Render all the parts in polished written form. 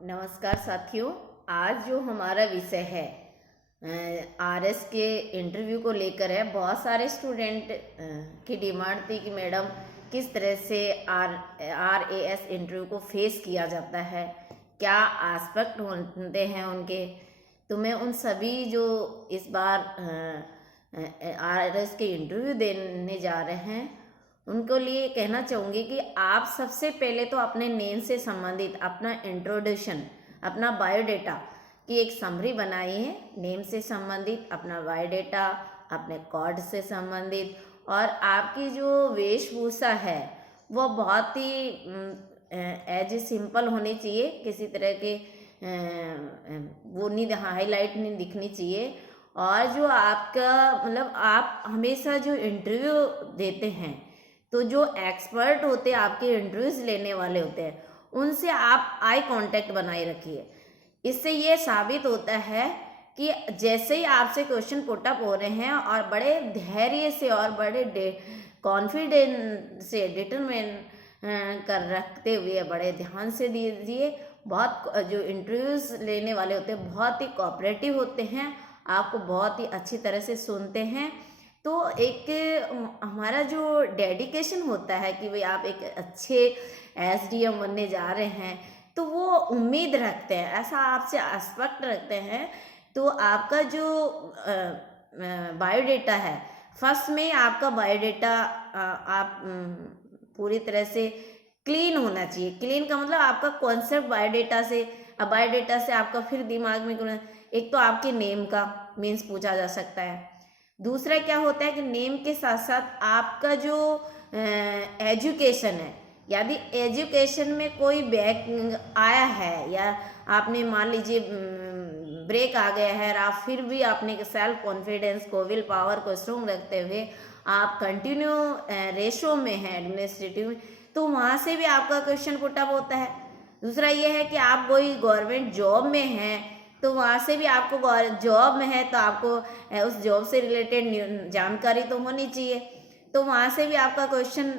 नमस्कार साथियों। आज जो हमारा विषय है आरएस के इंटरव्यू को लेकर है। बहुत सारे स्टूडेंट की डिमांड थी कि मैडम किस तरह से आरएएस इंटरव्यू को फेस किया जाता है, क्या एस्पेक्ट होते हैं उनके। तो मैं उन सभी जो इस बार आरएस के इंटरव्यू देने जा रहे हैं उनको लिए कहना चाहूँगी कि आप सबसे पहले तो अपने नेम से संबंधित अपना इंट्रोडक्शन, अपना बायोडेटा की एक समरी बनाई है। नेम से संबंधित अपना बायोडेटा, अपने कॉर्ड से संबंधित, और आपकी जो वेशभूषा है वो बहुत ही एज ए सिंपल होनी चाहिए। किसी तरह के वो नहीं, हाईलाइट नहीं दिखनी चाहिए। और जो आपका मतलब आप हमेशा जो इंटरव्यू देते हैं तो जो एक्सपर्ट होते हैं, आपके इंटरव्यूज लेने वाले होते हैं, उनसे आप आई कांटेक्ट बनाए रखिए। इससे ये साबित होता है कि जैसे ही आपसे क्वेश्चन पुट अप हो रहे हैं और बड़े धैर्य से और बड़े कॉन्फिडेंस से डिटरमिन कर रखते हुए बड़े ध्यान से दीजिए। बहुत जो इंटरव्यूज लेने वाले होते हैं बहुत ही कोऑपरेटिव होते हैं, आपको बहुत ही अच्छी तरह से सुनते हैं। तो एक हमारा जो डेडिकेशन होता है कि भाई आप एक अच्छे एसडीएम बनने जा रहे हैं, तो वो उम्मीद रखते हैं, ऐसा आपसे एस्पेक्ट रखते हैं। तो आपका जो बायोडेटा है, फर्स्ट में आपका बायोडेटा आप पूरी तरह से क्लीन होना चाहिए। क्लीन का मतलब आपका कॉन्सेप्ट बायोडेटा से आपका फिर दिमाग में एक तो आपके नेम का मीन्स पूछा जा सकता है। दूसरा क्या होता है कि नेम के साथ साथ आपका जो एजुकेशन है, यदि एजुकेशन में कोई बैक आया है या आपने मान लीजिए ब्रेक आ गया है और आप फिर भी अपने सेल्फ कॉन्फिडेंस को, विल पावर को स्ट्रॉन्ग रखते हुए आप कंटिन्यू रेशो में हैं एडमिनिस्ट्रेटिव में, तो वहाँ से भी आपका क्वेश्चन पुटअप होता है। दूसरा ये है कि आप कोई गवर्नमेंट जॉब में हैं तो वहाँ से भी आपको जॉब में है तो आपको उस जॉब से रिलेटेड जानकारी तो होनी चाहिए, तो वहाँ से भी आपका क्वेश्चन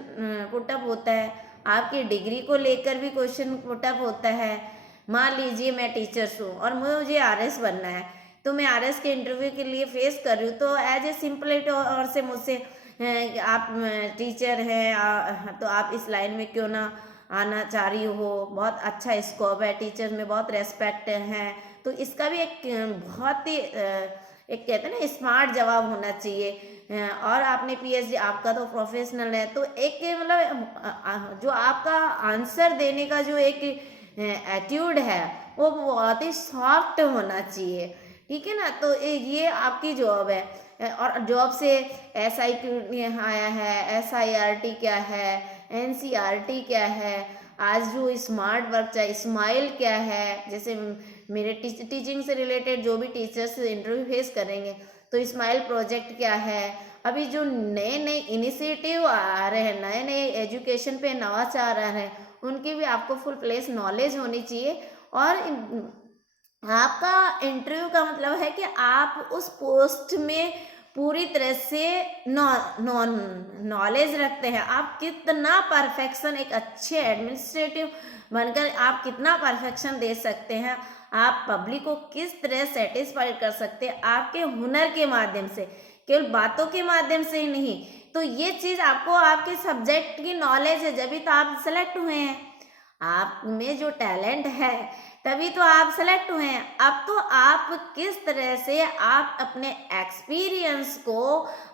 पुटअप होता है। आपकी डिग्री को लेकर भी क्वेश्चन पुटअप होता है। मान लीजिए मैं टीचर्स हूँ और मुझे आरएस बनना है, तो मैं आरएस के इंटरव्यू के लिए फेस कर रही हूँ, तो एज ए सिंपल और से मुझसे आप टीचर हैं तो आप इस लाइन में क्यों ना आना चाह रही हो, बहुत अच्छा स्कोप है, टीचर में बहुत रेस्पेक्ट है। तो इसका भी एक बहुत ही एक कहते हैं ना स्मार्ट जवाब होना चाहिए। और आपने पीएचडी, आपका तो प्रोफेशनल है, तो एक मतलब जो आपका आंसर देने का जो एक एटीट्यूड है वो बहुत ही सॉफ्ट होना चाहिए, ठीक है ना। तो ये आपकी जॉब है। और जॉब से एसआई क्यों आया है, एसआईआरटी क्या है, एनसीईआरटी क्या है, आज जो स्मार्ट वर्क चाहिए, स्माइल क्या है। जैसे मेरे टीचिंग से रिलेटेड जो भी टीचर्स इंटरव्यू फेस करेंगे तो स्माइल प्रोजेक्ट क्या है। अभी जो नए नए इनिशिएटिव आ रहे हैं, नए नए एजुकेशन पे नवाचार आ रहे हैं, उनकी भी आपको फुल प्लेस नॉलेज होनी चाहिए। और आपका इंटरव्यू का मतलब है कि आप उस पोस्ट में पूरी तरह से नॉलेज रखते हैं। आप कितना परफेक्शन, एक अच्छे एडमिनिस्ट्रेटिव बनकर आप कितना परफेक्शन दे सकते हैं, आप पब्लिक को किस तरह सेटिस्फाइड कर सकते हैं आपके हुनर के माध्यम से, केवल बातों के माध्यम से ही नहीं। तो ये चीज़ आपको आपके सब्जेक्ट की नॉलेज है, जब भी तो आप सेलेक्ट हुए हैं। आप में जो टैलेंट है तभी तो आप सेलेक्ट हुए हैं। अब तो आप किस तरह से आप अपने एक्सपीरियंस को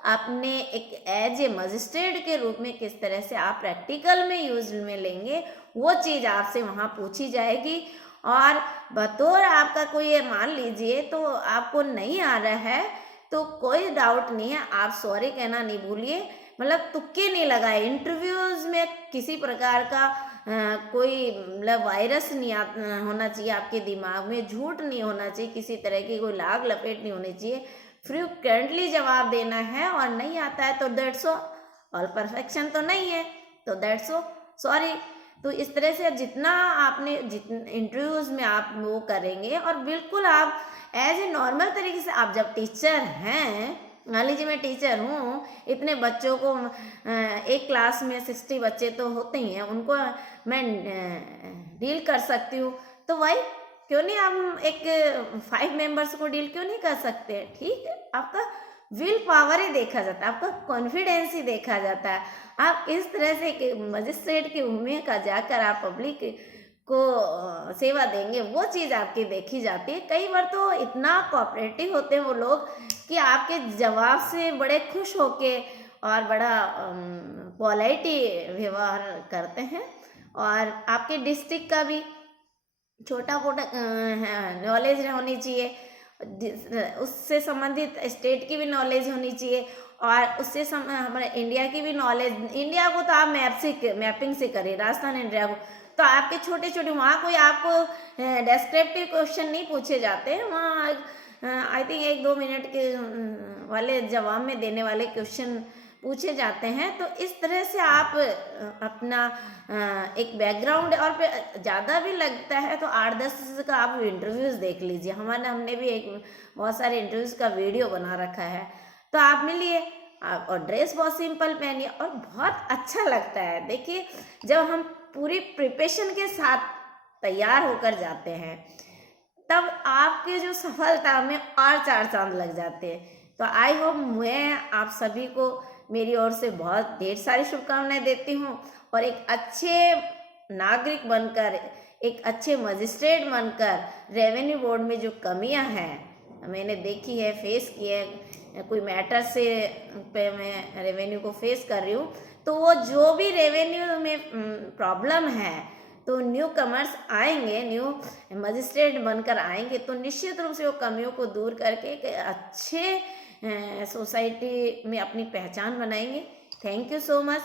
अपने एक एज ए मजिस्ट्रेट के रूप में किस तरह से आप प्रैक्टिकल में यूज में लेंगे, वो चीज़ आपसे वहाँ पूछी जाएगी। और बतौर आपका कोई मान लीजिए तो आपको नहीं आ रहा है तो कोई डाउट नहीं है, आप सॉरी कहना नहीं भूलिए। मतलब तुक्के नहीं लगाए। इंटरव्यूज में किसी प्रकार का कोई मतलब वायरस नहीं होना चाहिए आपके दिमाग में, झूठ नहीं होना चाहिए, किसी तरह की कोई लाग लपेट नहीं होनी चाहिए। फ्रिक्वेंटली जवाब देना है और नहीं आता है तो दैट्स ऑल, परफेक्शन तो नहीं है तो दैट्स सॉरी। तो इस तरह से जितना आपने जितने इंटरव्यूज में आप वो करेंगे, और बिल्कुल आप एज ए नॉर्मल तरीके से, आप जब टीचर हैं, मान लीजिए मैं टीचर हूँ, इतने बच्चों को एक क्लास में 60 बच्चे तो होते ही हैं, उनको मैं डील कर सकती हूँ। तो वही क्यों नहीं हम एक 5 मेंबर्स को डील क्यों नहीं कर सकते? ठीक है, आपका विल पावर ही देखा जाता है, आपका कॉन्फिडेंस ही देखा जाता है। आप इस तरह से एक मजिस्ट्रेट की भूमिका जाकर आप पब्लिक को सेवा देंगे, वो चीज़ आपकी देखी जाती है। कई बार तो इतना कोऑपरेटिव होते हैं वो लोग कि आपके जवाब से बड़े खुश होके और बड़ा पोलाइटी व्यवहार करते हैं। और आपके डिस्ट्रिक्ट का भी छोटा मोटा नॉलेज होनी चाहिए, उससे संबंधित स्टेट की भी नॉलेज होनी चाहिए, और उससे हमारे इंडिया की भी नॉलेज। इंडिया को तो आप मैपिंग से करिए, राजस्थान इंडिया को तो आपके छोटे छोटे वहाँ कोई आपको डेस्क्रिप्टिव क्वेश्चन नहीं पूछे जाते हैं। वहाँ आई थिंक 1-2 मिनट के वाले जवाब में देने वाले क्वेश्चन पूछे जाते हैं। तो इस तरह से आप अपना एक बैकग्राउंड, और ज़्यादा भी लगता है तो 8-10 का आप इंटरव्यूज़ देख लीजिए। हमने भी एक बहुत सारे इंटरव्यूज़ का वीडियो बना रखा है, तो आप मिलिए। आप और ड्रेस बहुत सिंपल पहनिए और बहुत अच्छा लगता है। देखिए, जब हम पूरी प्रिपरेशन के साथ तैयार होकर जाते हैं, तब आपके जो सफलता में और 4 चांद लग जाते हैं। तो आई होप, मैं आप सभी को मेरी ओर से बहुत ढेर सारी शुभकामनाएं देती हूँ, और एक अच्छे नागरिक बनकर, एक अच्छे मजिस्ट्रेट बनकर, रेवेन्यू बोर्ड में जो कमियां हैं मैंने देखी है, फेस की है, कोई मैटर से पे मैं रेवेन्यू को फेस कर रही हूँ, तो वो जो भी रेवेन्यू में प्रॉब्लम है, तो न्यू कमर्स आएंगे, न्यू मजिस्ट्रेट बनकर आएंगे, तो निश्चित रूप से वो कमियों को दूर करके एक अच्छे सोसाइटी में अपनी पहचान बनाएंगे। Thank you so much.